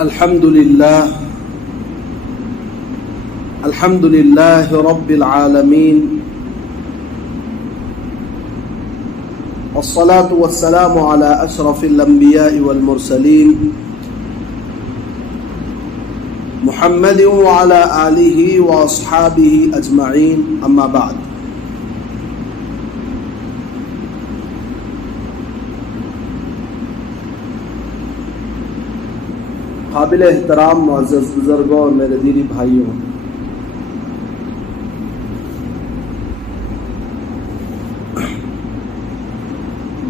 الحمد لله رب العالمين والصلاة والسلام على أشرف الأنبياء والمرسلين محمد وعلى آله وأصحابه أجمعين أما بعد. قابل احترام معزز بزرگوں اور میرے دینی بھائیوں،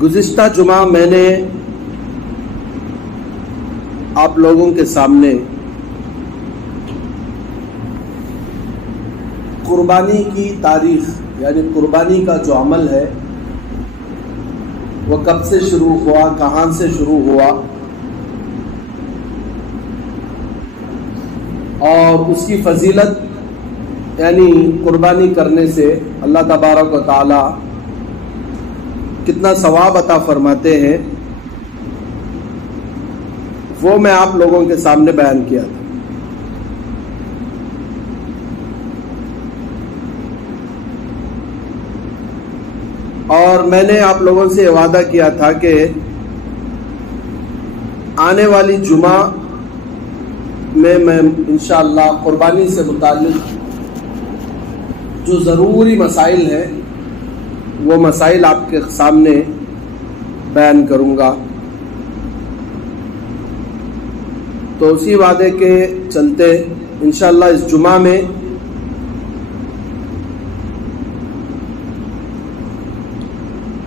گزشتہ جمعہ میں نے آپ لوگوں کے سامنے قربانی کی تاریخ یعنی قربانی کا جو عمل ہے وہ کب سے شروع ہوا، کہاں سے شروع ہوا اور اس کی فضیلت یعنی قربانی کرنے سے اللہ تبارک و تعالی کتنا ثواب عطا فرماتے ہیں وہ میں آپ لوگوں کے سامنے بیان کیا تھا. اور میں نے آپ لوگوں سے وعدہ کیا تھا کہ آنے والی جمعہ میں انشاءاللہ قربانی سے متعلق جو ضروری مسائل ہیں وہ مسائل آپ کے سامنے بیان کروں گا. تو اسی وعدے کے چلتے انشاءاللہ اس جمعہ میں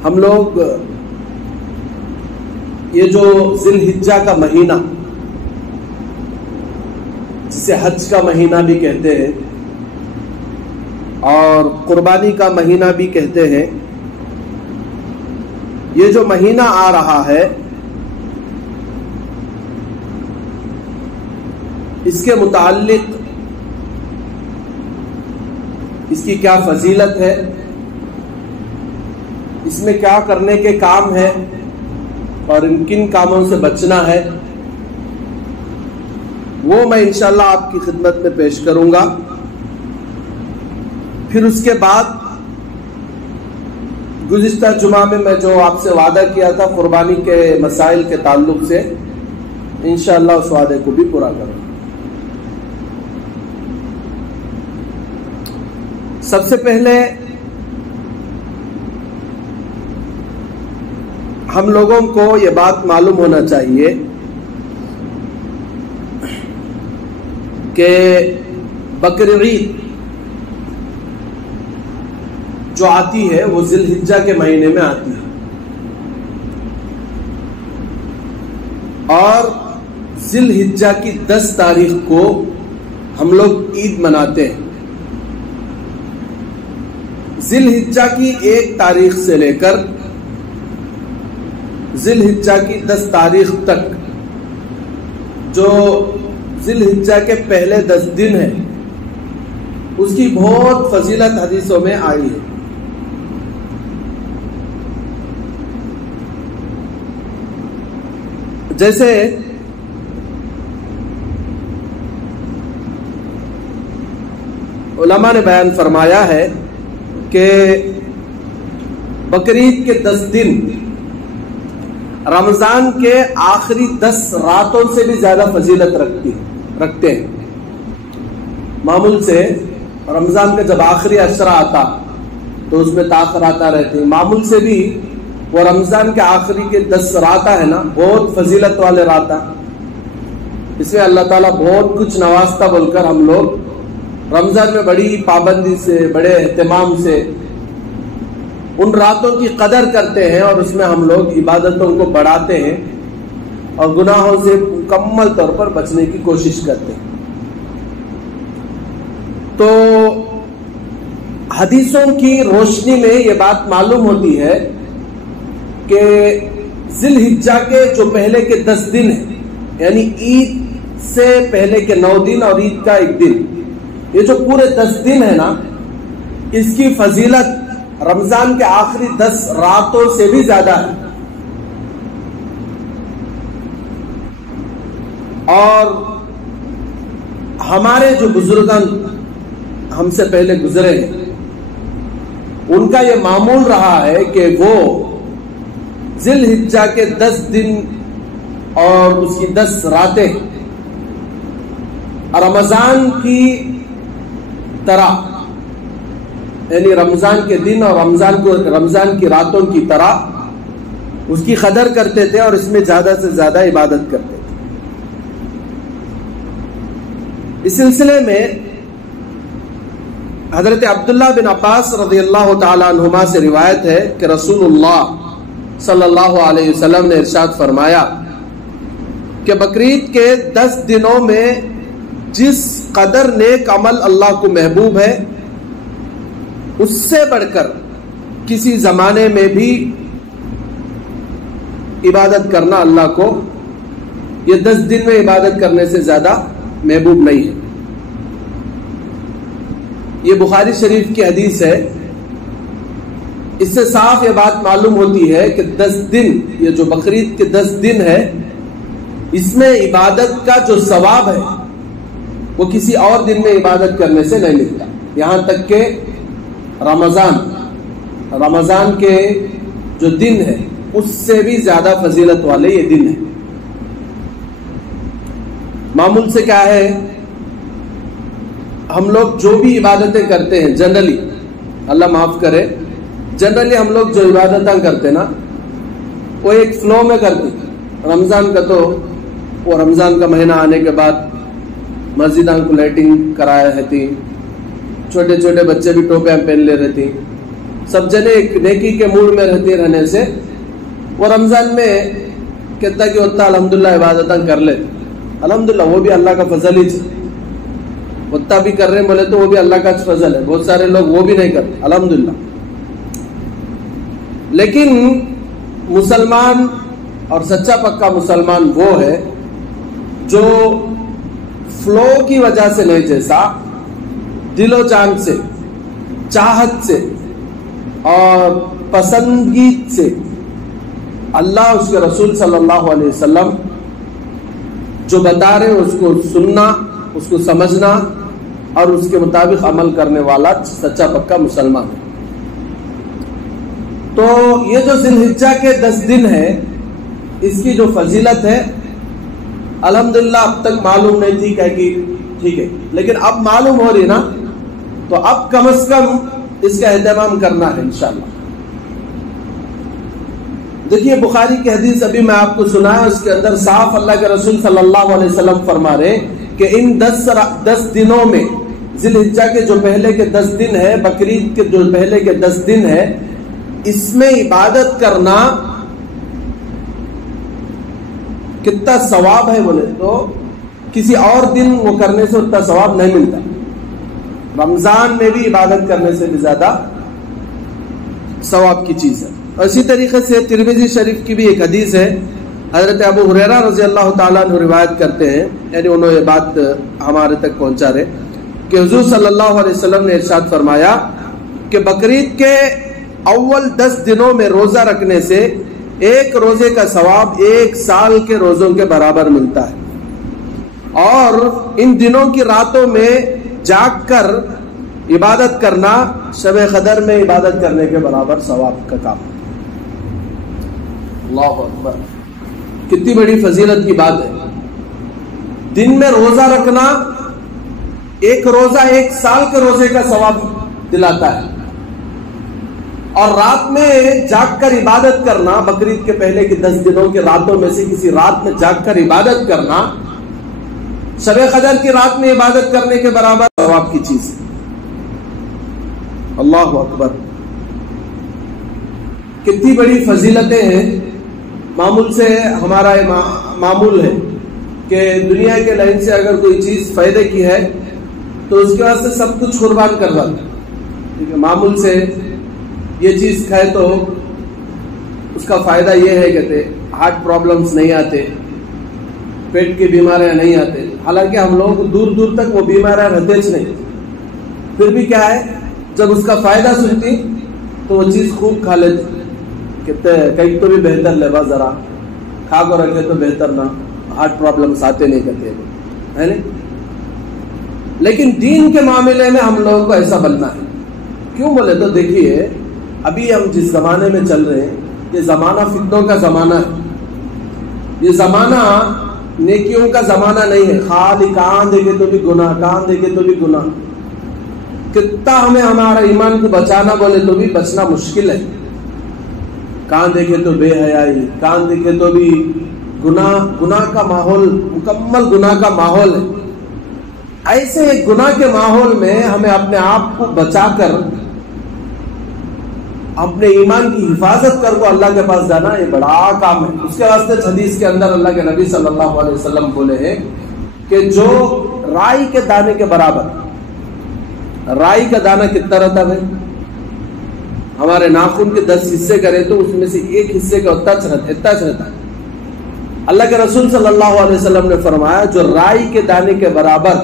ہم لوگ یہ جو ذی الحجہ کا مہینہ جسے حج کا مہینہ بھی کہتے ہیں اور قربانی کا مہینہ بھی کہتے ہیں، یہ جو مہینہ آ رہا ہے اس کے متعلق اس کی کیا فضیلت ہے، اس میں کیا کرنے کے کام ہے اور کن کاموں سے بچنا ہے، وہ میں انشاءاللہ آپ کی خدمت میں پیش کروں گا. پھر اس کے بعد گزشتہ جمعہ میں جو آپ سے وعدہ کیا تھا قربانی کے مسائل کے تعلق سے انشاءاللہ اس وعدے کو بھی پورا کروں. سب سے پہلے ہم لوگوں کو یہ بات معلوم ہونا چاہیے کہ بقرعید جو آتی ہے وہ ذی الحجہ کے مہینے میں آتی ہے اور ذی الحجہ کی 10 تاریخ کو ہم لوگ عید مناتے ہیں. ذی الحجہ کی 1 تاریخ سے لے کر ذی الحجہ کی 10 تاریخ تک جو ذی الحجہ کے پہلے 10 دن ہیں اس کی بہت فضیلت حدیثوں میں آئی ہے. جیسے علماء نے بیان فرمایا ہے کہ بقرعید کے 10 دن رمضان کے آخری 10 راتوں سے بھی زیادہ فضیلت رکھتے ہیں. معمول سے رمضان کا جب آخری عشرہ آتا تو اس میں تاخیرات رہتی ہیں، معمول سے بھی وہ رمضان کے آخری کے 10 رات ہے نا بہت فضیلت والے رات، اس میں اللہ تعالیٰ بہت کچھ نوازتا بول کر ہم لوگ رمضان میں بڑی پابندی سے بڑے اہتمام سے ان راتوں کی قدر کرتے ہیں اور اس میں ہم لوگ عبادتوں کو بڑھاتے ہیں اور گناہوں سے مکمل طور پر بچنے کی کوشش کرتے ہیں. تو حدیثوں کی روشنی میں یہ بات معلوم ہوتی ہے کہ ذی الحجہ کے جو پہلے کے 10 دن ہیں یعنی عید سے پہلے کے 9 دن اور عید کا 1 دن، یہ جو پورے 10 دن ہے نا اس کی فضیلت رمضان کے آخری 10 راتوں سے بھی زیادہ ہے. اور ہمارے جو بزرگان ہم سے پہلے گزرے ہیں ان کا یہ معمول رہا ہے کہ وہ ذی الحجہ کے 10 دن اور اس کی 10 راتیں رمضان کی طرح، یعنی رمضان کے دن اور رمضان کی راتوں کی طرح اس کی قدر کرتے تھے اور اس میں زیادہ سے زیادہ عبادت کرتے تھے۔ اس سلسلے میں حضرت عبداللہ بن عباس رضی اللہ تعالی عنہما سے روایت ہے کہ رسول اللہ صلی اللہ علیہ وسلم نے ارشاد فرمایا کہ بقرعید کے 10 دنوں میں جس قدر نیک عمل اللہ کو محبوب ہے اس سے بڑھ کر کسی زمانے میں بھی عبادت کرنا اللہ کو یہ 10 دن میں عبادت کرنے سے زیادہ محبوب نہیں ہے۔ یہ بخاری شریف کی حدیث ہے۔ اس سے صاف یہ بات معلوم ہوتی ہے کہ 10 دن، یہ جو بقرعید کے 10 دن ہے، اس میں عبادت کا جو ثواب ہے وہ کسی اور دن میں عبادت کرنے سے نہیں ملتا، یہاں تک کہ رمضان کے جو دن ہے اس سے بھی زیادہ فضیلت والے یہ دن ہے۔ معمول سے کیا ہے، ہم لوگ جو بھی عبادتیں کرتے ہیں جنرلی، اللہ معاف کرے، جنرلی ہم لوگ جو عبادتیں کرتے نا وہ ایک فلو میں کرتے ہیں۔ رمضان کا تو وہ رمضان کا مہینہ آنے کے بعد مسجدوں کو لائٹنگ کرایا رہتی، چھوٹے چھوٹے بچے بھی ٹوپیاں پہن لے رہتی، سب جنے ایک نیکی کے موڈ میں رہتے رہنے سے وہ رمضان میں کہتا کہ اتنا الحمدللہ عبادتیں کر لیتے۔ الحمدللہ وہ بھی اللہ کا فضل ہی، اتنا بھی کر رہے ہیں بولے تو وہ بھی اللہ کا فضل ہے، بہت سارے لوگ وہ بھی نہیں کرتے الحمدللہ۔ لیکن مسلمان اور سچا پکا مسلمان وہ ہے جو فلو کی وجہ سے نہیں، جیسا دل و جان سے، چاہت سے اور پسندگی سے اللہ اس کے رسول صلی اللہ علیہ وسلم جو بتا رہے ہیں اس کو سننا، اس کو سمجھنا اور اس کے مطابق عمل کرنے والا سچا پکا مسلمان ہے۔ تو یہ جو ذی الحجہ کے 10 دن ہے اس کی جو فضیلت ہے الحمدللہ اب تک معلوم نہیں تھی کہ ٹھیک ہے، لیکن اب معلوم ہو رہی نا، تو اب کم از کم اس کا اہتمام کرنا ہے انشاءاللہ۔ دیکھیے بخاری کی حدیث ابھی میں آپ کو سنا ہے، اس کے اندر صاف اللہ کے رسول صلی اللہ علیہ وسلم فرما رہے کہ ان 10 دنوں میں، ذی الحجہ کے جو پہلے کے 10 دن ہے، بقرعید کے جو پہلے کے 10 دن ہے، اس میں عبادت کرنا کتنا ثواب ہے بولے تو کسی اور دن وہ کرنے سے اتنا ثواب نہیں ملتا۔ رمضان میں بھی عبادت کرنے سے بھی زیادہ ثواب کی چیز ہے۔ اور اسی طریقے سے ترمذی شریف کی بھی ایک حدیث ہے، حضرت ابو ہریرہ رضی اللہ تعالیٰ عنہ روایت کرتے ہیں، یعنی انہوں یہ بات ہمارے تک پہنچا رہے کہ حضور صلی اللہ علیہ وسلم نے ارشاد فرمایا کہ بقرعید کے اول 10 دنوں میں روزہ رکھنے سے ایک روزے کا ثواب 1 سال کے روزوں کے برابر ملتا ہے، اور ان دنوں کی راتوں میں جاگ کر عبادت کرنا شب قدر میں عبادت کرنے کے برابر ثواب کا کام ہے۔ اللہ اکبر، کتنی بڑی فضیلت کی بات ہے۔ دن میں روزہ رکھنا ایک روزہ 1 سال کے روزے کا ثواب دلاتا ہے، اور رات میں جاگ کر عبادت کرنا، بقرعید کے پہلے کے 10 دنوں کے راتوں میں سے کسی رات میں جاگ کر عبادت کرنا شب قدر کی رات میں عبادت کرنے کے برابر ثواب کی چیز ہے۔ اللہ اکبر، کتنی بڑی فضیلتیں ہیں۔ معمول سے ہمارا معمول ہے کہ دنیا کے لائن سے اگر کوئی چیز فائدے کی ہے تو اس کے واسطے سب کچھ قربان کر دیتا ہے۔ معمول سے یہ چیز کھائے تو اس کا فائدہ یہ ہے کہ ہارٹ پرابلمز نہیں آتے، پیٹ کی بیماریاں نہیں آتے، حالانکہ ہم لوگ دور دور تک وہ بیماریاں رہتے نہیں، پھر بھی کیا ہے جب اس کا فائدہ سنتی تو وہ چیز خوب کھا لیتے، کہتے ہیں کہیں تو بھی بہتر لے با، ذرا کھا کو رکھے تو بہتر نہ، ہارٹ پرابلمس آتے نہیں کرتے ہے نہیں. لیکن دین کے معاملے میں ہم لوگوں کو ایسا بننا ہے. کیوں بولے تو دیکھیے ابھی ہم جس زمانے میں چل رہے ہیں یہ زمانہ فتنوں کا زمانہ ہے. یہ زمانہ نیکیوں کا زمانہ نہیں ہے. خالی کان دیکھے تو بھی گناہ, کان دیکھے تو بھی گناہ. کتنا ہمیں ہمارا ایمان کو بچانا بولے تو بھی بچنا مشکل ہے. کان دیکھے تو بے حیائی, کان دیکھے تو بھی گناہ کا ماحول, مکمل گناہ کا ماحول ہے. ایسے ایک گناہ کے ماحول میں ہمیں اپنے آپ کو بچا کر اپنے ایمان کی حفاظت کر کو اللہ کے پاس جانا یہ بڑا کام ہے. اس کے واسطے حدیث کے اندر اللہ کے نبی صلی اللہ علیہ وسلم بولے ہیں کہ جو رائی کے دانے کے برابر, رائی کا دانہ کتنا رہتا ہے, ہمارے ناخن کے 10 حصے کرے تو اس میں سے ایک حصے کا اتنا رہتا ہے. اللہ کے رسول صلی اللہ علیہ وسلم نے فرمایا جو رائی کے دانے کے برابر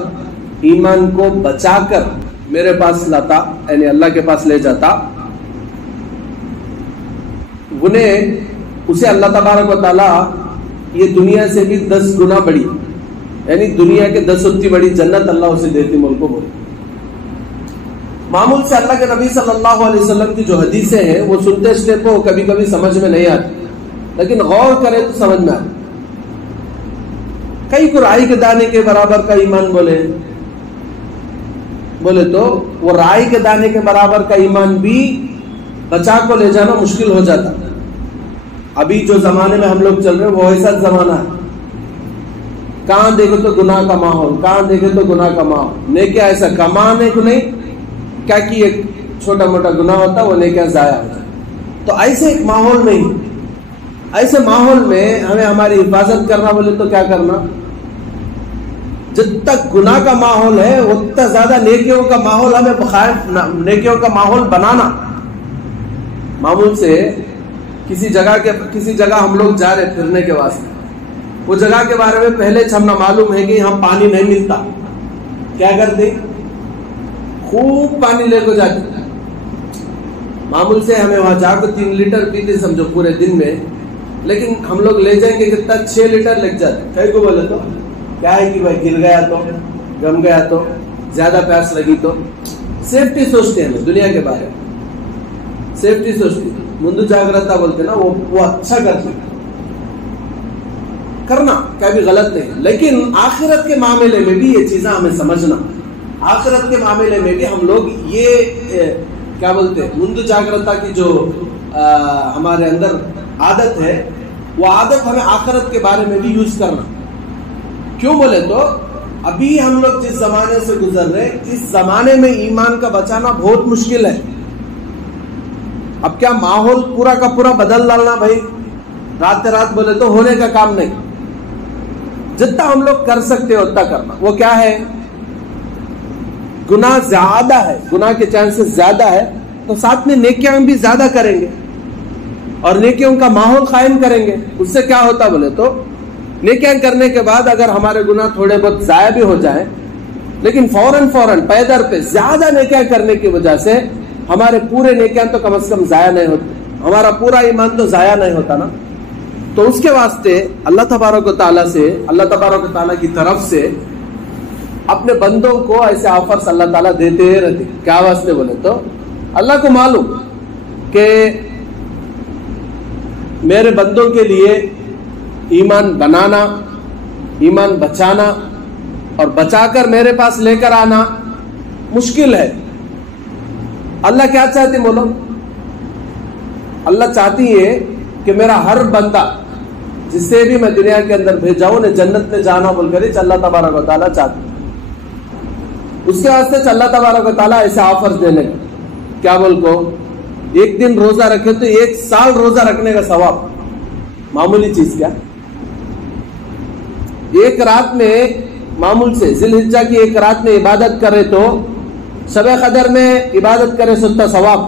ایمان کو بچا کر میرے پاس لاتا, یعنی اللہ کے پاس لے جاتا, انہیں اسے اللہ تبارک و تعالی یہ دنیا سے بھی 10 گنا بڑی, یعنی دنیا کے 10 اتنی بڑی جنت اللہ اسے دیتی ملک کو. معمول سے اللہ کے نبی صلی اللہ علیہ وسلم کی جو حدیثیں ہیں وہ سنتے اسٹیپ کو کبھی کبھی سمجھ میں نہیں آتی, لیکن غور کرے تو سمجھ میں آتی. کئی کو رائی کے دانے کے برابر کا ایمان بولے تو وہ رائی کے دانے کے برابر کا ایمان بھی بچا کو لے جانا مشکل ہو جاتا. ابھی جو زمانے میں ہم لوگ چل رہے ہیں وہ ایسا زمانہ ہے. کہاں دیکھے تو گناہ کا ماحول, کہاں دیکھے تو گناہ کا ماحول. نیکیاں ایسا کمانے کو نہیں, کیا کہ ایک چھوٹا موٹا گناہ ہوتا وہ نیکیاں ضائع ہو جائے. تو ایسے ایک ماحول میں ہی, ایسے ماحول میں ہمیں ہماری حفاظت کرنا بولے تو کیا کرنا, جب تک گناہ کا ماحول ہے اتنا زیادہ نیکیوں کا ماحول ہمیں نیکیوں کا ماحول بنانا. معمول سے کسی جگہ ہم لوگ جا رہے پھرنے کے واسطے, وہ جگہ کے بارے میں پہلے ہمیں معلوم ہے کہ یہاں پانی نہیں ملتا, کیا کرتے خوب پانی لے کو جاتے. معمول سے ہمیں وہاں جا کر 3 لیٹر پیتے سمجھو پورے دن میں, لیکن ہم لوگ لے جائیں گے کتنا 6 لیٹر لگ جاتے. کئی کو بولے تو کیا ہے کہ بھائی گر گیا تو, گم گیا تو, زیادہ پیاس لگی تو. سیفٹی سوچتے ہیں دنیا کے بارے میں, سیفٹی سوچتی, مندو جاگرتا بولتے نا, وہ اچھا کرتے کرنا کیا بھی غلط نہیں. لیکن آخرت کے معاملے میں بھی یہ چیزیں ہمیں سمجھنا. آخرت کے معاملے میں بھی ہم لوگ یہ کیا بولتے ہیں مندو جاگرتا کی جو ہمارے اندر عادت ہے, وہ عادت ہمیں آخرت کے بارے میں بھی یوز کرنا. کیوں بولے تو ابھی ہم لوگ جس زمانے سے گزر رہے اس زمانے میں ایمان کا بچانا بہت مشکل ہے. اب کیا ماحول پورا کا پورا بدل ڈالنا بھائی رات بولے تو ہونے کا کام نہیں. جتنا ہم لوگ کر سکتے اتنا کرنا. وہ کیا ہے, گناہ زیادہ ہے, گناہ کے چانسز زیادہ ہے, تو ساتھ میں نیکیاں بھی زیادہ کریں گے اور نیکیوں کا ماحول قائم کریں گے. اس سے کیا ہوتا بولے تو نیکیاں کرنے کے بعد اگر ہمارے گناہ تھوڑے بہت ضائع بھی ہو جائیں, لیکن فوراً پیدر پہ زیادہ نیکیاں کرنے کی وجہ سے ہمارے پورے نیکیاں تو کم از کم ضائع نہیں ہوتے, ہمارا پورا ایمان تو ضائع نہیں ہوتا نا. تو اس کے واسطے اللہ تبارک و تعالیٰ کی طرف سے اپنے بندوں کو ایسے آفرز اللہ تعالیٰ دیتے رہتے. کیا واسطے بولے تو اللہ کو معلوم کہ میرے بندوں کے لیے ایمان بنانا, ایمان بچانا اور بچا کر میرے پاس لے کر آنا مشکل ہے. اللہ کیا چاہتے بولو, اللہ چاہتی ہے کہ میرا ہر بندہ جس سے بھی میں دنیا کے اندر بھیجا ہوں جنت میں جانا بول کر اللہ تبارک و تعالیٰ چاہتی. اس کے واسطے اللہ تبارک و تعالیٰ ایسے آفرز دینے کا. کیا بول کو ایک دن روزہ رکھے تو 1 سال روزہ رکھنے کا ثواب, معمولی چیز کیا. ایک رات میں معمول سے ذی الحجہ کی ایک رات میں عبادت کرے تو شب قدر میں عبادت کرے ستا ثواب,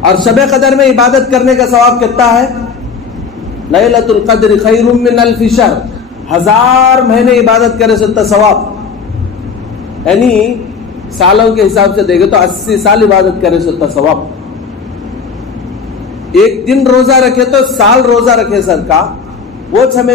اور شب قدر میں عبادت کرنے کا ثواب کتنا ہے, لیلۃ القدر خیر من الف شہر, 1000 مہینے عبادت کرے ستا ثواب. یعنی سالوں کے حساب سے دیکھے تو 80 سال عبادت کرے ستا ثواب. ایک دن روزہ رکھے تو سال روزہ رکھے سر کا, وہ ہمیں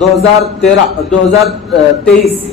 2023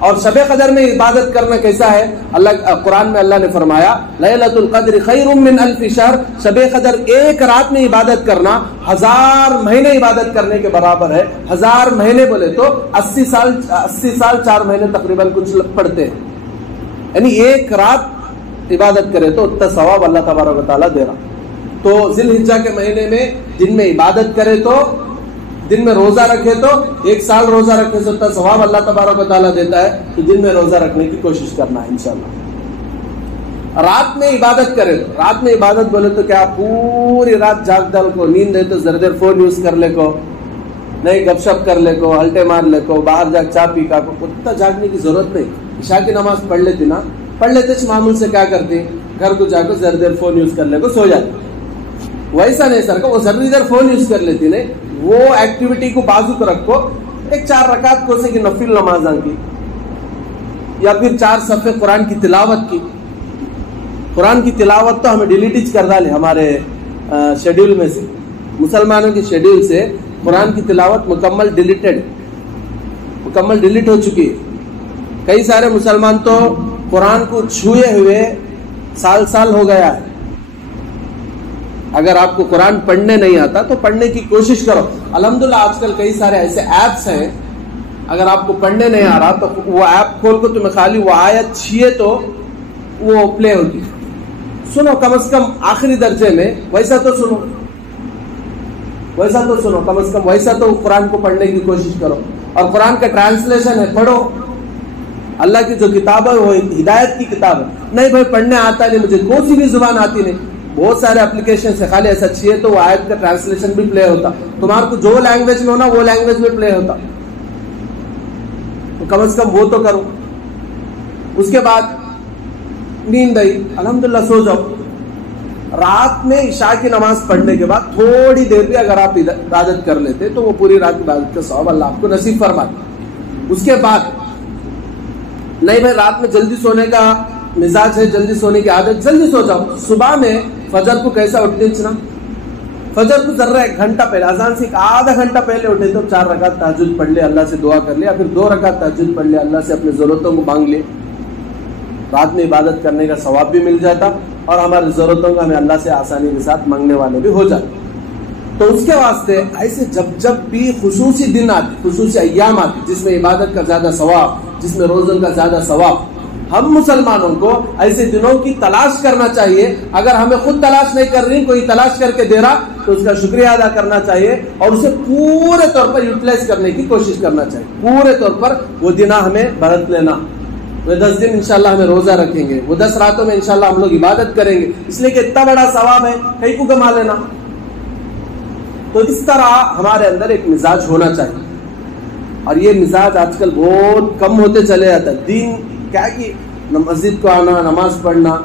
اور شب قدر میں عبادت کرنا کیسا ہے؟ اللہ قرآن میں اللہ نے فرمایا لیلۃ القدر خیر من الف شہر، شب قدر ایک رات میں عبادت کرنا 1000 مہینے عبادت کرنے کے برابر ہے۔ 1000 مہینے بولے تو 80 سال 4 مہینے تقریباً کچھ پڑھتے ہیں، یعنی ایک رات عبادت کرے تو اتنا ثواب اللہ تبارک و تعالیٰ دے رہا۔ تو ذی الحجہ کے مہینے میں دن میں عبادت کرے تو، دن میں روزہ رکھے تو 1 سال روزہ رکھنے سے اتنا ثواب اللہ تبارک و تعالیٰ دیتا ہے، تو دن میں روزہ رکھنے کی کوشش کرنا ہے انشاءاللہ۔ رات میں عبادت کرے تو، رات میں عبادت بولے تو کیا پوری رات جاگ ڈال کو، نیند ہے تو ذرا دیر فون یوز کر لے کو، نہیں گپ شپ کر لے کو، ہلٹے مار لے کو، باہر جا چا پی کا کو، اتنا جاگنے کی ضرورت نہیں۔ عشاء کی نماز پڑھ لیتی نا، پڑھ لیتے معمول سے کیا کرتی، گھر کو جا کے ذرا دیر فون یوز کر لے کو سو جاتی۔ ویسا نہیں سر کا، وہ ضروری دیر فون یوز کر لیتی نہیں، وہ ایکٹیویٹی کو بازو کو رکھو، ایک 4 رکعت کو سے کی نفل نماز کی، یا پھر 4 صفحے قرآن کی تلاوت کی۔ قرآن کی تلاوت تو ہمیں ڈیلیٹ کر ڈالے ہمارے شیڈیول میں سے، مسلمانوں کی شیڈیول سے قرآن کی تلاوت مکمل ڈیلیٹ ہو چکی ہے۔ کئی سارے مسلمان تو قرآن کو چھوئے ہوئے سال ہو گیا ہے۔ اگر آپ کو قرآن پڑھنے نہیں آتا تو پڑھنے کی کوشش کرو۔ الحمدللہ آج کل کئی سارے ایسے ایپس ہیں، اگر آپ کو پڑھنے نہیں آ رہا تو وہ ایپ کھول کو تمہیں خالی وہ آیت چھیے تو وہ پلے ہوتی، سنو کم از کم آخری درجے میں، ویسا تو سنو کم از کم ویسا تو قرآن کو پڑھنے کی کوشش کرو۔ اور قرآن کا ٹرانسلیشن ہے، پڑھو۔ اللہ کی جو کتاب ہے وہ ہدایت کی کتاب ہے۔ نہیں بھائی پڑھنے آتا نہیں مجھے، کوئی سی بھی زبان آتی نہیں، بہت سارے اپلیکیشن سے خالی ایسا چھیے تو وہ آیت کا ٹرانسلیشن بھی پلے ہوتا، تمہارے کو جو لینگویج میں ہونا وہ لینگویج میں پلے ہوتا، تو کم از کم وہ تو کرو۔ اس کے بعد نیند آئی، الحمدللہ سو جاؤ۔ رات میں عشاء کی نماز پڑھنے کے بعد تھوڑی دیر بھی اگر آپ عبادت کر لیتے تو وہ پوری رات عبادت کا ثواب اللہ آپ کو نصیب فرماتا۔ اس کے بعد نہیں بھائی رات میں جلدی سونے کا مزاج ہے، جلدی سونے کی عادت، جلدی سو جاؤ۔ صبح میں فجر کو کیسا اٹھنا، فجر کو ذرا 1 گھنٹہ پہلے، اذان سے آدھا گھنٹہ پہلے اٹھے تو 4 رکعت تہجد پڑھ لے، اللہ سے دعا کر لے، یا پھر 2 رکعت تہجد پڑھ لے، اللہ سے اپنی ضرورتوں کو مانگ لے۔ رات میں عبادت کرنے کا ثواب بھی مل جاتا اور ہماری ضرورتوں کا ہمیں اللہ سے آسانی کے ساتھ مانگنے والے بھی ہو جاتے۔ تو اس کے واسطے ایسے جب بھی خصوصی دن آتے، خصوصی ایام آتے جس میں عبادت کا زیادہ ثواب، جس میں روزوں کا زیادہ ثواب، ہم مسلمانوں کو ایسے دنوں کی تلاش کرنا چاہیے۔ اگر ہمیں خود تلاش نہیں کر رہی، کوئی تلاش کر کے دے رہا تو اس کا شکریہ ادا کرنا چاہیے اور اسے پورے طور پر یوٹیلائز کرنے کی کوشش کرنا چاہیے۔ پورے طور پر وہ دن ہمیں برت لینا، وہ 10 دن انشاءاللہ ہمیں روزہ رکھیں گے، وہ 10 راتوں میں انشاءاللہ ہم لوگ عبادت کریں گے، اس لیے کہ اتنا بڑا ثواب ہے، کہیں کو گما لینا۔ تو اس طرح ہمارے اندر ایک مزاج ہونا چاہیے، اور یہ مزاج آج کل بہت کم ہوتے چلے جاتا ہے۔ دین کیا کہ مسجد کو آنا، نماز پڑھنا،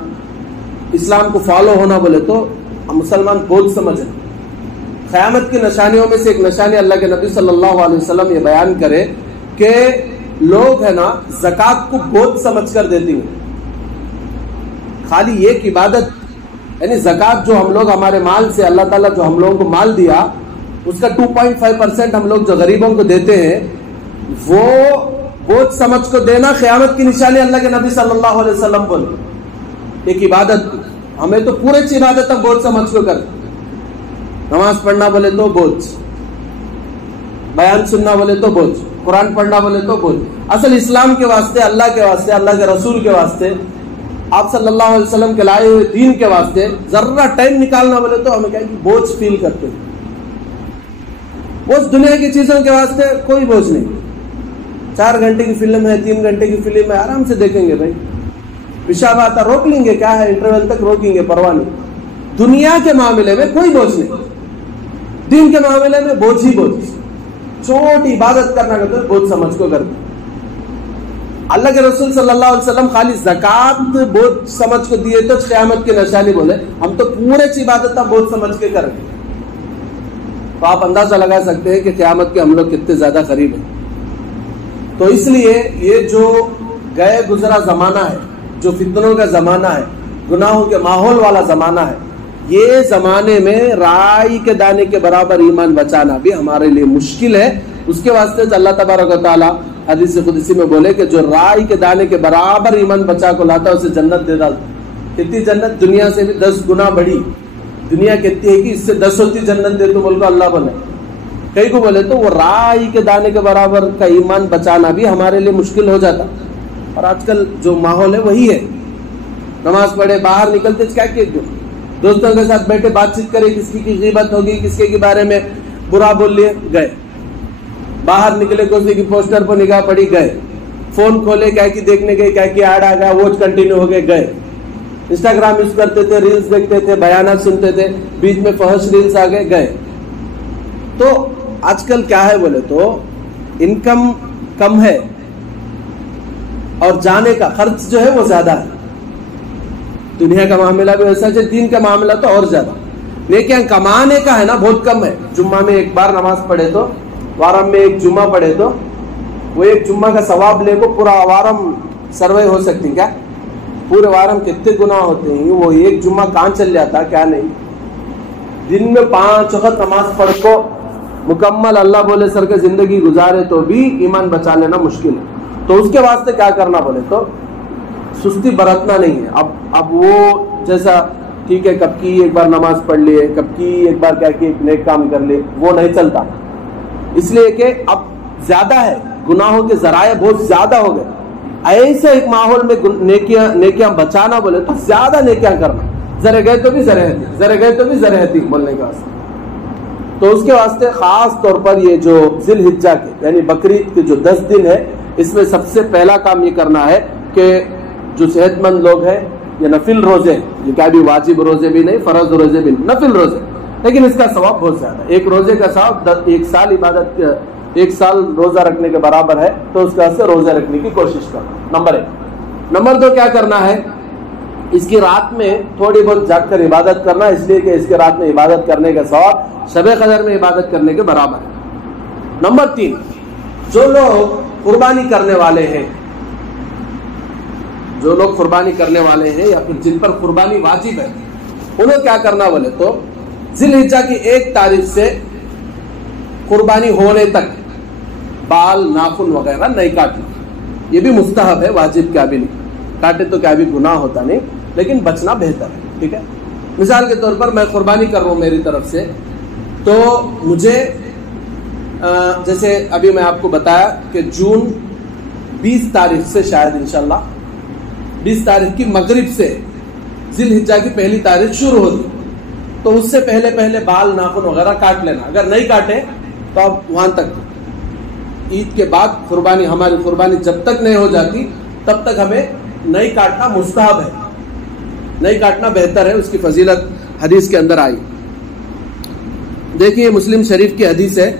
اسلام کو فالو ہونا بولے تو مسلمان بہت سمجھ ہے۔ قیامت کی نشانیوں میں سے ایک نشانی اللہ کے نبی صلی اللہ علیہ وسلم یہ بیان کرے کہ لوگ ہے نا زکوٰۃ کو بہت سمجھ کر دیتی ہیں، خالی ایک عبادت، یعنی زکوٰۃ جو ہم لوگ ہمارے مال سے، اللہ تعالیٰ جو ہم لوگوں کو مال دیا اس کا 2.5% ہم لوگ جو غریبوں کو دیتے ہیں، وہ بہت سمجھ کو دینا قیامت کی نشانی اللہ کے نبی صلی اللہ علیہ وسلم بولے۔ ایک عبادت ہمیں تو پورے چیز عبادت ہم بہت سمجھ کو کرتے، نماز پڑھنا بولے تو بوجھ، بیان سننا بولے تو بوجھ، قرآن پڑھنا بولے تو بوجھ۔ اصل اسلام کے واسطے، اللہ کے واسطے، اللہ کے رسول کے واسطے، آپ صلی اللہ علیہ وسلم کے لائے ہوئے دین کے واسطے ذرہ ٹائم نکالنا بولے تو ہمیں کیا بوجھ فیل کرتے ہیں۔ بوجھ دنیا کی چیزوں کے واسطے کوئی بوجھ نہیں، 4 گھنٹے کی فلم ہے، 3 گھنٹے کی فلم ہے، آرام سے دیکھیں گے بھائی، پیشاب آتا روک لیں گے، کیا ہے انٹرول تک روکیں گے، پرواہ نہیں۔ دنیا کے معاملے میں کوئی بوجھ نہیں، دین کے معاملے میں بوجھ ہی بوجھ، چھوٹی عبادت کرنا تو بوجھ سمجھ کو کرتے۔ اللہ کے رسول صلی اللہ علیہ وسلم خالی زکوٰۃ بوجھ سمجھ کو دیے تو قیامت کی نشانی بولے، ہم تو پورے چی عبادت بوجھ سمجھ کے کریں، تو آپ اندازہ لگا سکتے ہیں کہ قیامت کے ہم لوگ کتنے زیادہ قریب ہیں۔ تو اس لیے یہ جو گئے گزرا زمانہ ہے، جو فتنوں کا زمانہ ہے، گناہوں کے ماحول والا زمانہ ہے، یہ زمانے میں رائی کے دانے کے برابر ایمان بچانا بھی ہمارے لیے مشکل ہے۔ اس کے واسطے اللہ تبارک و تعالیٰ حدیث قدسی میں بولے کہ جو رائی کے دانے کے برابر ایمان بچا کو لاتا اسے جنت دے ڈالتا. کتنی جنت؟ دنیا سے بھی 10 گنا بڑی. دنیا کہتی ہے کہ اس سے 10 ہوتی جنت دے تو بول کو اللہ بولے. کئی کو بولے تو وہ رائی کے دانے کے برابر کا ایمان بچانا بھی ہمارے لیے مشکل ہو جاتا. اور آج کل جو ماحول ہے وہی ہے. نماز پڑھے باہر نکلتے کیا کہ دوستوں کے ساتھ بیٹھے بات چیت کرے, کسی کی غیبت ہوگی, کسی کے بارے میں برا بول لیے, گئے. باہر نکلے کسی کی پوسٹر پر نگاہ پڑی, گئے. فون کھولے کیا کی دیکھنے گئے, کیا کی ایڈ آ گیا, واچ کنٹینیو ہو گئے, گئے. انسٹاگرام یوز کرتے تھے, ریلز دیکھتے تھے, بیانات سنتے تھے, بیچ میں فحش ریلز آ گئے, گئے. تو آج کل کیا ہے بولے تو انکم کم ہے اور جانے کا خرچ جو ہے وہ زیادہ ہے. دنیا کا معاملہ بھی ویسا ہے, دین کا معاملہ تو اور زیادہ. لیکن کمانے کا ہے نا بہت کم ہے. جمعہ میں ایک بار نماز پڑھے تو, وارم میں ایک جمعہ پڑھے تو وہ ایک جمعہ کا ثواب لے کو پورا وارم سروے ہو سکتی. کیا پورے وارم کتنے گناہ ہوتے ہیں, وہ ایک جمعہ کہاں چل جاتا, کیا نہیں. دن میں 5 وقت نماز پڑھ کو مکمل اللہ بولے سر کے زندگی گزارے تو بھی ایمان بچا لینا مشکل ہے. تو اس کے واسطے کیا کرنا بولے تو سستی برتنا نہیں ہے. اب وہ جیسا ٹھیک ہے کب کی ایک بار نماز پڑھ لیے, کب کی ایک بار کیا کہ ایک نیک کام کر لیے, وہ نہیں چلتا. اس لیے کہ اب زیادہ ہے, گناہوں کے ذرائع بہت زیادہ ہو گئے. ایسے ایک ماحول میں نیکیاں بچانا بولے تو زیادہ نیکیاں کرنا, ذرے گئے تو بھی ذرے گئے تو بھی ذرے بولنے کے واسطے. تو اس کے واسطے خاص طور پر یہ جو ذی الحجہ کے یعنی بقرعید کے جو 10 دن ہے, اس میں سب سے پہلا کام یہ کرنا ہے کہ جو صحت مند لوگ ہیں یہ نفل روزے, یہ کیا بھی واجب روزے بھی نہیں, فرض روزے بھی نہیں, نفل روزے, لیکن اس کا ثواب بہت زیادہ ہے. ایک روزے کا ثواب 1 سال عبادت, 1 سال روزہ رکھنے کے برابر ہے. تو اس کا سے روزہ رکھنے کی کوشش کرنا, نمبر 1. نمبر 2 کیا کرنا ہے, اس کی رات میں تھوڑی بہت جاگ کر عبادت کرنا, اس لیے کہ اس کے رات میں عبادت کرنے کا ثواب شب قدر میں عبادت کرنے کے برابر ہے. نمبر 3, جو لوگ قربانی کرنے والے ہیں, جو لوگ قربانی کرنے والے ہیں یا پھر جن پر قربانی واجب ہے, انہیں کیا کرنا بولے تو ذی الحجہ کی 1 تاریخ سے قربانی ہونے تک بال ناخن وغیرہ نہیں کاٹنا. یہ بھی مستحب ہے, واجب کیا بھی نہیں. کاٹے تو کیا بھی گناہ ہوتا نہیں, لیکن بچنا بہتر ہے. ٹھیک ہے, مثال کے طور پر میں قربانی کر رہا ہوں میری طرف سے, تو مجھے جیسے ابھی میں آپ کو بتایا کہ جون 20 تاریخ سے شاید انشاءاللہ 20 تاریخ کی مغرب سے ذی الحجہ کی پہلی تاریخ شروع ہوتی, تو اس سے پہلے بال ناخن وغیرہ کاٹ لینا. اگر نہیں کاٹے تو اب وہاں تک, عید کے بعد قربانی, ہماری قربانی جب تک نہیں ہو جاتی تب تک ہمیں نہیں کاٹنا مستحب ہے, نہیں کاٹنا بہتر ہے. اس کی فضیلت حدیث کے اندر آئی. دیکھیے مسلم شریف کی حدیث ہے,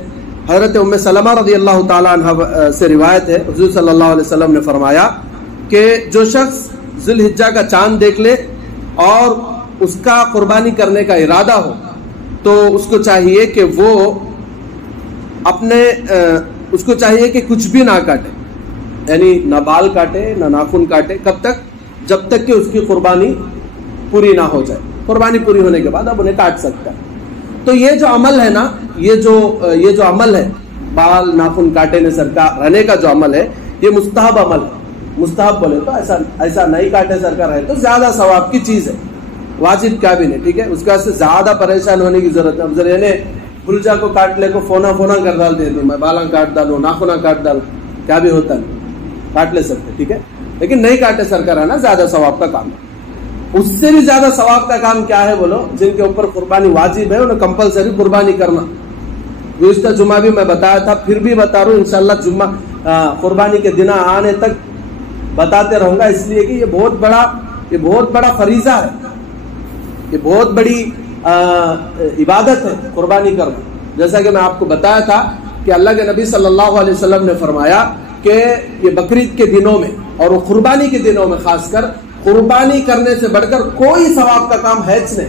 حضرت ام سلمہ رضی اللہ تعالی عنہ سے روایت ہے, حضور صلی اللہ علیہ وسلم نے فرمایا کہ جو شخص ذی الحجہ کا چاند دیکھ لے اور اس کا قربانی کرنے کا ارادہ ہو, تو اس کو چاہیے کہ وہ اس کو چاہیے کہ کچھ بھی نہ کاٹے, یعنی نہ بال کاٹے نہ ناخن کاٹے. کب تک؟ جب تک کہ اس کی قربانی پوری نہ ہو جائے. قربانی پوری ہونے کے بعد اب انہیں کاٹ سکتا ہے. تو یہ جو عمل ہے نا, یہ جو عمل ہے بال ناخن کاٹے سر کا رہنے کا جو عمل ہے, یہ مستحب عمل ہے. مستحب بولے تو ایسا نہیں کاٹے سر کا رہے تو زیادہ ثواب کی چیز ہے, واجب کیا بھی نہیں. ٹھیک ہے, اس کے واسطے زیادہ پریشان ہونے کی ضرورت ہے. اب ذرا بلجا کو کاٹ لے کو فونا کر ڈال دیتے, میں بالاں کاٹ ڈالوں, ناخنا کاٹ ڈالوں, کیا بھی ہوتا نہیں, کاٹ لے سکتے. ٹھیک ہے, لیکن نہیں کاٹے سر کا رہنا زیادہ ثواب کا کام ہے. اس سے بھی زیادہ ثواب کا کام کیا ہے بولو, جن کے اوپر قربانی واجب ہے انہیں کمپلسری قربانی کرنا. گزشتہ جمعہ بھی میں بتایا تھا, پھر بھی بتا رہا ہوں, انشاءاللہ جمعہ قربانی کے دن آنے تک بتاتے رہوں گا, اس لیے کہ یہ بہت بڑا فریضہ ہے, یہ بہت بڑی عبادت ہے قربانی کرنا. جیسا کہ میں آپ کو بتایا تھا کہ اللہ کے نبی صلی اللہ علیہ وسلم نے فرمایا کہ یہ بقرعید کے دنوں میں اور وہ قربانی کے دنوں میں خاص کر قربانی کرنے سے بڑھ کر کوئی ثواب کا کام ہے نہیں.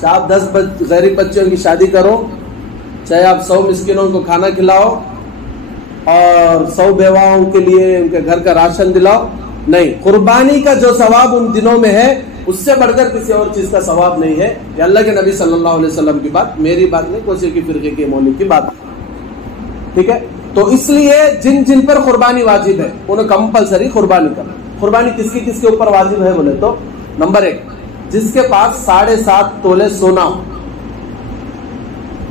چاہے آپ 10 غریب بچوں کی شادی کرو, چاہے آپ 100 مسکینوں کو کھانا کھلاؤ اور 100 بیواؤں کے لیے ان کے گھر کا راشن دلاؤ, نہیں, قربانی کا جو ثواب ان دنوں میں ہے اس سے بڑھ کر کسی اور چیز کا ثواب نہیں ہے. یہ اللہ کے نبی صلی اللہ علیہ وسلم کی بات, میری بات نہیں, کوئی کی فرقے کے مولوی کی بات. ٹھیک ہے, تو اس لیے جن جن پر قربانی واجب ہے انہیں کمپلسری قربانی کرنا. قربانی کس کے اوپر واجب ہے بولے تو نمبر 1 جس کے پاس 7.5 تولے سونا ہو,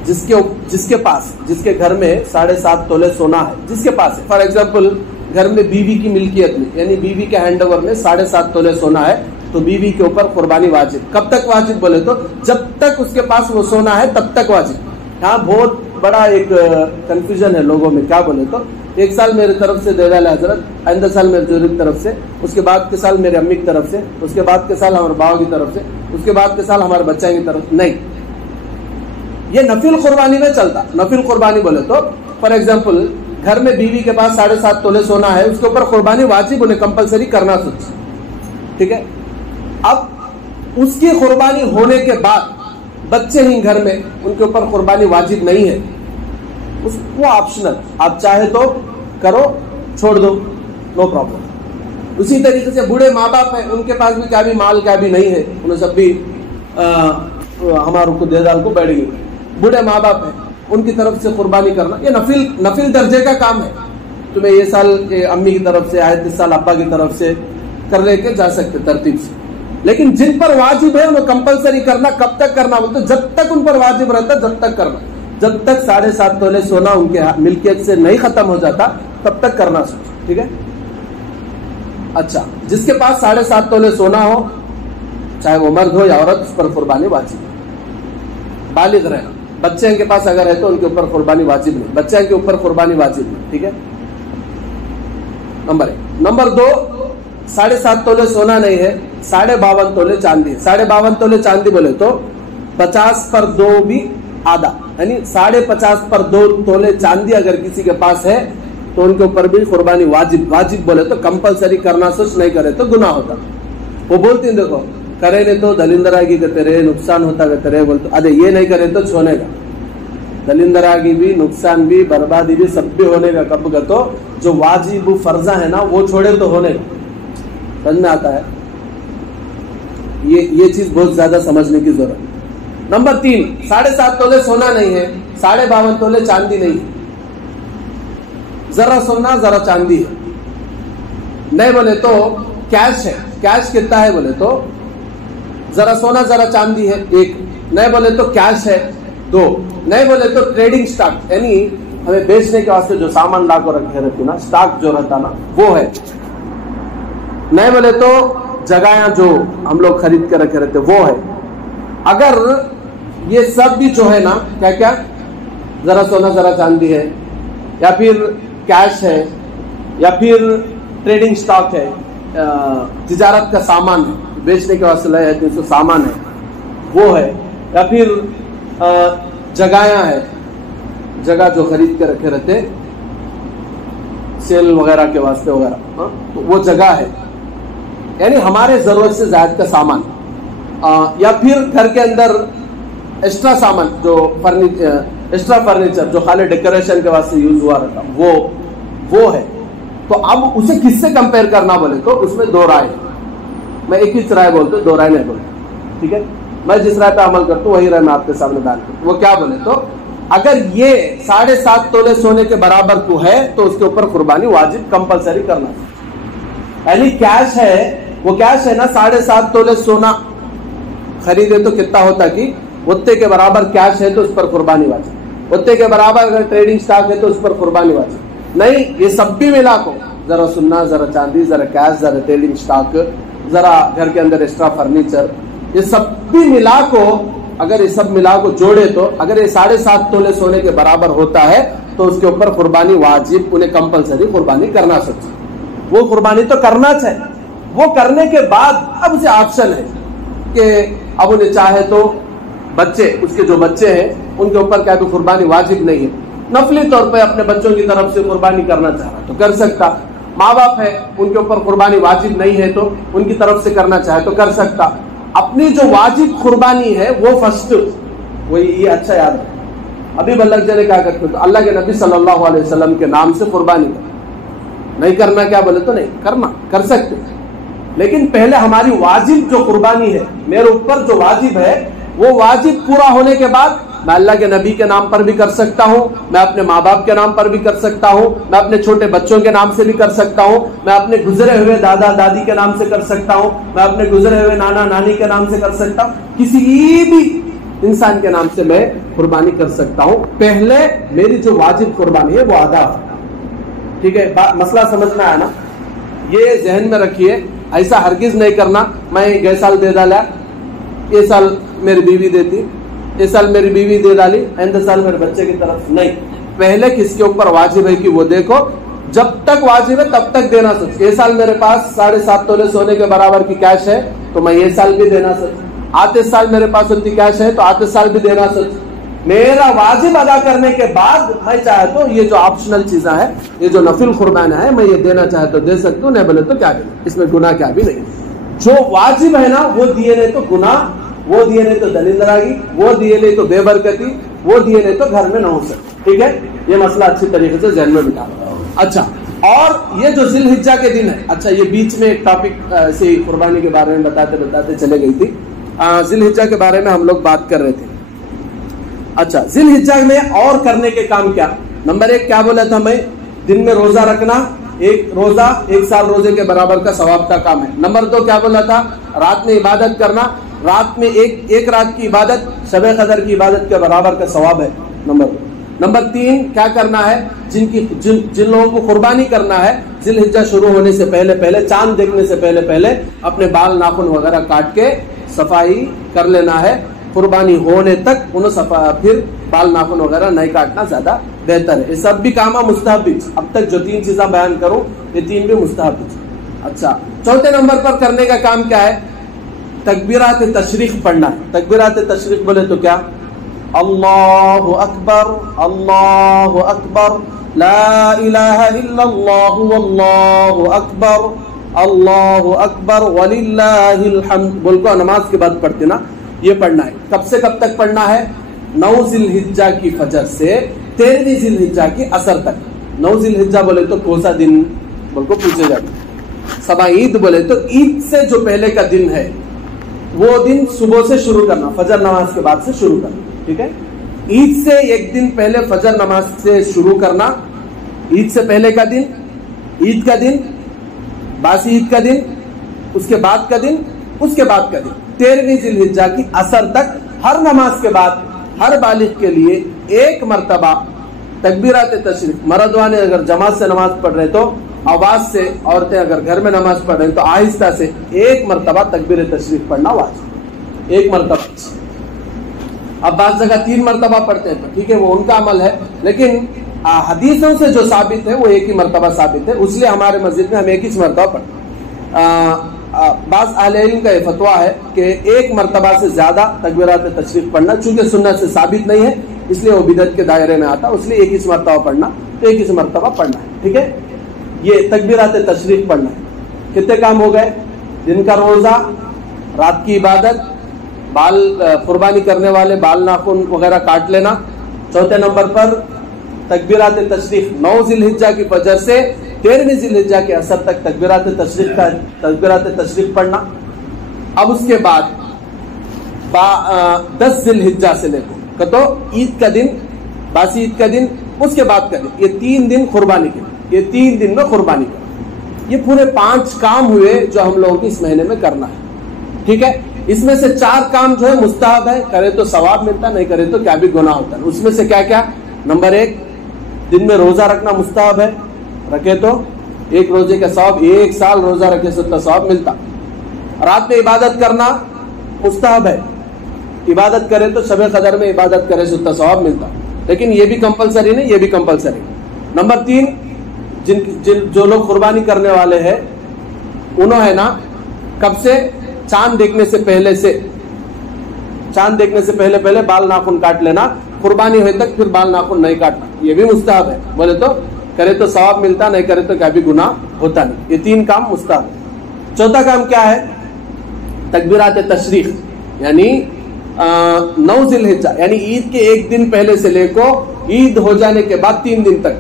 جس کے گھر میں 7.5 تولے سونا ہے, جس کے پاس ہے. فار ایگزامپل گھر میں بیوی کی ملکیت میں یعنی بیوی کے ہینڈ اوور میں 7.5 تولے سونا ہے تو بیوی کے اوپر قربانی واجب. کب تک واجب بولے تو جب تک اس کے پاس وہ سونا ہے تب تک واجب. ہاں بہت بڑا ایک کنفیوژن ہے لوگوں میں. کیا بولے تو 1 سال میری طرف سے دے ڈالے حضرت, آئندہ سال میرے جوری کی طرف سے, اس کے بعد کے سال میرے امی کی طرف سے, اس کے بعد کے سال ہمارے باؤ کی طرف سے, اس کے بعد کے سال ہمارے بچہ کی طرف. نہیں, یہ نفل قربانی میں چلتا. نفل قربانی بولے تو فار ایگزامپل گھر میں بیوی کے پاس 7.5 تولے سونا ہے, اس کے اوپر قربانی واجب, انہیں کمپلسری کرنا سوچ. ٹھیک ہے. اب اس کی قربانی ہونے کے بعد بچے ہیں گھر میں, ان کے اوپر قربانی واجب نہیں ہے, وہ آپشنل, آپ چاہے تو کرو, چھوڑ دو, نو پرابلم. اسی طریقے سے بوڑھے ماں باپ ہیں, ان کے پاس بھی کیا بھی مال کیا بھی نہیں ہے, انہیں سب بھی ہماروں کو دے ڈال کو بیٹھ گئے. بوڑھے ماں باپ ہیں, ان کی طرف سے قربانی کرنا یہ نفل درجے کا کام ہے. تمہیں یہ سال امی کی طرف سے آئے, اس سال ابا کی طرف سے کر لے کے جا سکتے ترتیب سے. لیکن جن پر واجب ہے انہیں کمپلسری کرنا. کب تک کرنا بولتے جب تک ان پر واجب رہتا جب تک کرنا. جب تک 7.5 تولے سونا ان کے ملکیت سے نہیں ختم ہو جاتا تب تک کرنا سوچو. ٹھیک ہے. اچھا, جس کے پاس 7.5 تولے سونا ہو, چاہے وہ مرد ہو یا عورت, اس پر قربانی واجب. بالغ رہنا. بچے کے پاس اگر ہے تو ان کے اوپر قربانی واجب نہیں, بچے کے اوپر قربانی واجب نہیں. ٹھیک ہے. نمبر 1. نمبر 2 7.5 تولے سونا نہیں ہے, 52.5 تولے چاندی ہے. 52.5 تولے چاندی بولے تو 50 پر 2 بھی آدھا, یعنی 50.5 پر 2 تولے چاندی اگر کسی کے پاس ہے تو ان کے اوپر بھی قربانی واجب. واجب بولے تو کمپلسری کرنا سوچ, نہیں کرے تو گناہ ہوتا. وہ بولتے ہیں دیکھو کرے نہیں تو دلندراگی کرتے رہے, نقصان ہوتا کرتے رہے, بولتے ارے یہ نہیں کرے تو چھونے کا دلندراگی بھی, نقصان بھی, بربادی بھی, سب بھی ہونے کا. کب کا تو جو واجب فرضہ ہے نا وہ چھوڑے تو ہونے کا. سمجھ میں آتا ہے. یہ چیز بہت زیادہ سمجھنے کی ضرورت. نمبر 3 7.5 تولے سونا نہیں ہے, 52.5 تولے چاندی نہیں ہے, ذرا سونا ذرا چاندی ہے. نہیں بولے تو کیش ہے. کیش کتنا ہے بولے تو ذرا سونا ذرا چاندی ہے 1. نہیں بولے تو کیش ہے 2. نہیں بولے تو ٹریڈنگ سٹاک, یعنی ہمیں بیچنے کے واسطے جو سامان لا کو رکھے رہتے نا, سٹاک جو رہتا نا وہ ہے. نہیں بولے تو جگہیں جو ہم لوگ خرید کے رکھے رہتے وہ ہے. اگر یہ سب بھی جو ہے نا کیا ذرا سونا ذرا چاندی ہے, یا پھر کیش ہے, یا پھر ٹریڈنگ سٹاک ہے, تجارت کا سامان ہے, بیچنے کے واسطے لائے ہیں تو سامان ہے وہ ہے, یا پھر جگہیں ہے, جگہ جو خرید کے رکھے رہتے سیل وغیرہ کے واسطے وغیرہ, تو وہ جگہ ہے, یعنی ہمارے ضرورت سے زائد کا سامان. یا پھر گھر کے اندر ایکسٹرا سامان جو ایکسٹرا فرنیچر جو خالی ڈیکوریشن کے واسطے یوز ہوا رہتا وہ ہے. تو اب اسے کس سے کمپیئر کرنا بولے تو اس میں 2 رائے. میں ایک ہی رائے بولتا ہوں, 2 رائے نہیں بولتا. ٹھیک ہے. میں جس رائے پہ عمل کرتا ہوں وہی رائے میں آپ کے سامنے بیان کرتا ہوں. وہ کیا بولے تو اگر یہ 7.5 تولے سونے کے برابر کو ہے تو اس کے اوپر قربانی واجب کمپلسری کرنا. یعنی کیش ہے, وہ کیش ہے نا 7.5 تولے سونا خریدے تو کتنا ہوتا کہ اتنے کے برابر کیش ہے تو اس پر قربانی واجب. اتنے کے برابر اگر ٹریڈنگ سٹاک ہے تو اس پر قربانی واجب نہیں. یہ سب بھی ملا کو ذرا سونا ذرا چاندی ذرا کیش ذرا ٹریڈنگ سٹاک ذرا گھر کے اندر ایکسٹرا فرنیچر, یہ سب بھی ملا کو اگر یہ سب ملا کو جوڑے تو اگر یہ 7.5 تولے سونے کے برابر ہوتا ہے تو اس کے اوپر قربانی واجب, انہیں کمپلسری قربانی کرنا سکتے. وہ قربانی تو کرنا چاہیے. وہ کرنے کے بعد اب اسے آپشن ہے کہ اب انہیں چاہے تو بچے, اس کے جو بچے ہیں ان کے اوپر کیا بھی قربانی واجب نہیں ہے, نفلی طور پہ اپنے بچوں کی طرف سے قربانی کرنا چاہ رہا تو کر سکتا. ماں باپ ہے ان کے اوپر قربانی واجب نہیں ہے تو ان کی طرف سے کرنا چاہے تو کر سکتا. اپنی جو واجب قربانی ہے وہ فرسٹ, وہی یہ اچھا یاد ہے. ابھی بلک جانے کیا کرتے تو اللہ کے نبی صلی اللہ علیہ وسلم کے نام سے قربانی نہیں کرنا, کیا بولے تو نہیں کرنا, کر سکتے. لیکن پہلے ہماری واجب جو قربانی ہے, میرے اوپر جو واجب ہے وہ واجب پورا ہونے کے بعد میں اللہ کے نبی کے نام پر بھی کر سکتا ہوں, میں اپنے ماں باپ کے نام پر بھی کر سکتا ہوں, میں اپنے چھوٹے بچوں کے نام سے بھی کر سکتا ہوں, میں اپنے گزرے ہوئے دادا دادی کے نام سے کر سکتا ہوں, میں اپنے گزرے ہوئے نانا نانی کے نام سے کر سکتا ہوں, کسی بھی انسان کے نام سے میں قربانی کر سکتا ہوں. پہلے میری جو واجب قربانی ہے وہ ادا ہو. ٹھیک ہے, مسئلہ سمجھ میں آیا نا؟ یہ ذہن میں رکھیے, ایسا ہرگز نہیں کرنا میں گئے سال دے ڈالا, یہ سال میری بیوی دیتی, یہ سال میری بیوی دے ڈالی, آئندہ سال میرے بچے کی طرف نہیں. پہلے کس کے اوپر واجب ہے کہ وہ دیکھو, جب تک واجب ہے تب تک دینا سوچ. یہ سال میرے پاس 7.5 تولے سونے کے برابر کی کیش ہے تو میں یہ سال بھی دینا سوچ. آتے سال میرے پاس اتنی کیش ہے تو آتے سال بھی دینا سوچ. میرا واجب ادا کرنے کے بعد میں چاہے تو یہ جو آپشنل چیزیں ہیں, یہ جو نفل قربان ہے, میں یہ دینا چاہے تو دے سکتا ہوں, نہیں بولے تو کیا کریں, اس میں گناہ کیا بھی نہیں. جو واجب ہے نا وہ دیے نہیں تو گناہ, وہ دیے نہیں تو دلیل لگاگی, وہ دیے نہیں تو بے برکتی, وہ دیے نہیں تو گھر میں نہ ہو سکے. ٹھیک ہے, یہ مسئلہ اچھی طریقے سے ذہن میں بٹھا. اچھا, اور یہ جو ذی الحجہ کے دن ہے, اچھا یہ بیچ میں ایک ٹاپک ایسے قربانی کے بارے میں بتاتے بتاتے چلے گئی تھی. ذی الحجہ کے بارے میں ہم لوگ بات کر رہے تھے. اچھا, ذی الحجہ میں اور کرنے کے کام کیا؟ نمبر 1 کیا بولا تھا میں, دن میں روزہ رکھنا, ایک روزہ 1 سال روزے کے برابر کا ثواب کا کام ہے. نمبر 2 کیا بولا تھا, رات میں عبادت کرنا, رات میں ایک رات کی عبادت شب قدر کی عبادت کے برابر کا ثواب ہے. نمبر 3 کیا کرنا ہے, جن لوگوں کو قربانی کرنا ہے ذی الحجہ شروع ہونے سے پہلے چاند دیکھنے سے پہلے اپنے بال ناخن وغیرہ کاٹ کے صفائی کر لینا ہے. قربانی ہونے تک انہوں پھر بال ناخن وغیرہ نہیں کاٹنا زیادہ بہتر ہے. یہ سب بھی کام مستحب. اب تک جو 3 چیزیں بیان کروں یہ 3 بھی مستحب. اچھا, چوتھے نمبر پر کرنے کا کام کیا ہے, تکبیرات تشریق پڑھنا ہے. تکبیرات تشریق بولے تو کیا, اللہ اکبر اللہ اکبر لا الہ الا اللہ واللہ اکبر اللہ اکبر وللہ الحمد بول کو نماز کے بعد پڑھتے نا, یہ پڑھنا ہے. کب سے کب تک پڑھنا ہے, 9 ذی الحجہ کی فجر سے 13ویں ذی الحجہ کی عصر تک. 9 ذی الحجہ بولے تو کون سا دن بول کو پوچھے جاتے. صبح عید بولے تو عید سے جو پہلے کا دن ہے وہ دن صبح سے شروع کرنا, فجر نماز کے بعد سے شروع کرنا. ٹھیک ہے, عید سے 1 دن پہلے فجر نماز سے شروع کرنا. عید سے پہلے کا دن, عید کا دن, باسی عید کا دن, اس کے بعد کا دن, اس کے بعد کا دن, 13ویں ذی الحجہ کی عصر تک ہر نماز کے بعد ہر بالغ کے لیے 1 مرتبہ تکبیرات تشریق. مردوانے اگر جماعت سے نماز پڑھ رہے تو آواز سے, عورتیں اگر گھر میں نماز پڑھ رہے ہیں تو آہستہ سے 1 مرتبہ تکبیر تشریق پڑھنا واجب, 1 مرتبہ. اب بعض جگہ 3 مرتبہ پڑھتے ہیں, ٹھیک ہے وہ ان کا عمل ہے, لیکن حدیثوں سے جو ثابت ہے وہ 1 ہی مرتبہ ثابت ہے. اس لیے ہمارے مسجد میں ہم 1 ہی مرتبہ پڑھتے ہیں. بعض اہل علم کا یہ فتویٰ ہے کہ 1 مرتبہ سے زیادہ تکبیرات تشریق پڑھنا, چونکہ سنت سے ثابت نہیں ہے اس لیے وہ بدعت کے دائرے میں آتا, اس لیے 1 ہی مرتبہ پڑھنا, تو 1 ہی مرتبہ پڑھنا ہے. ٹھیک ہے, یہ تکبیرات تشریق پڑھنا ہے. کتنے کام ہو گئے, دن کا روزہ, رات کی عبادت, بال قربانی کرنے والے بال ناخن وغیرہ کاٹ لینا. چوتھے نمبر پر تکبیرات تشریق 9 ذی الحجہ کی فجر سے 13ویں ذی الحجہ کے عصر تک تکبیرات تشریق پڑھنا. اب اس کے بعد 10 ذی الحجہ سے لے کر تو عید کا دن, باسی عید کا دن, اس کے بعد کا دن, یہ 3 دن قربانی کے, یہ 3 دن میں قربانی کا. یہ پورے 5 کام ہوئے جو ہم لوگوں کو اس مہینے میں کرنا ہے. ٹھیک ہے, اس میں سے 4 کام جو ہے مستحب ہے, کرے تو ثواب ملتا, نہیں کرے تو کیا بھی گناہ ہوتا ہے. اس میں سے کیا کیا, نمبر 1 دن میں روزہ رکھنا مستحب ہے, رکھے تو 1 روزے کا ثواب, 1 سال روزہ رکھے سے اتنا ثواب ملتا. رات میں عبادت کرنا مستحب ہے, عبادت کرے تو شب قدر میں عبادت کرے سے اتنا ثواب ملتا, لیکن یہ بھی کمپلسری نہیں, یہ بھی کمپلسری. نمبر 3 جو لوگ قربانی کرنے والے ہیں انہوں ہے نا, کب سے, چاند دیکھنے سے پہلے بال ناخن کاٹ لینا. قربانی ہوئے تک پھر بال ناخن نہیں کاٹنا, یہ بھی مستحب ہے. بولے تو کرے تو ثواب ملتا, نہیں کرے تو کیا بھی گناہ ہوتا نہیں. یہ 3 کام مستحب. چوتھا کام کیا ہے, تکبیرات تشریق, یعنی 9 ذی الحجہ یعنی عید کے 1 دن پہلے سے لے کو عید ہو جانے کے بعد 3 دن تک,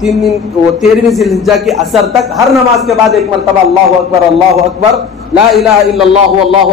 3 دن وہ 13ویں ذی الحجہ کی عصر تک ہر نماز کے بعد 1 مرتبہ اللہ اکبر لا الہ الا اللہ واللہ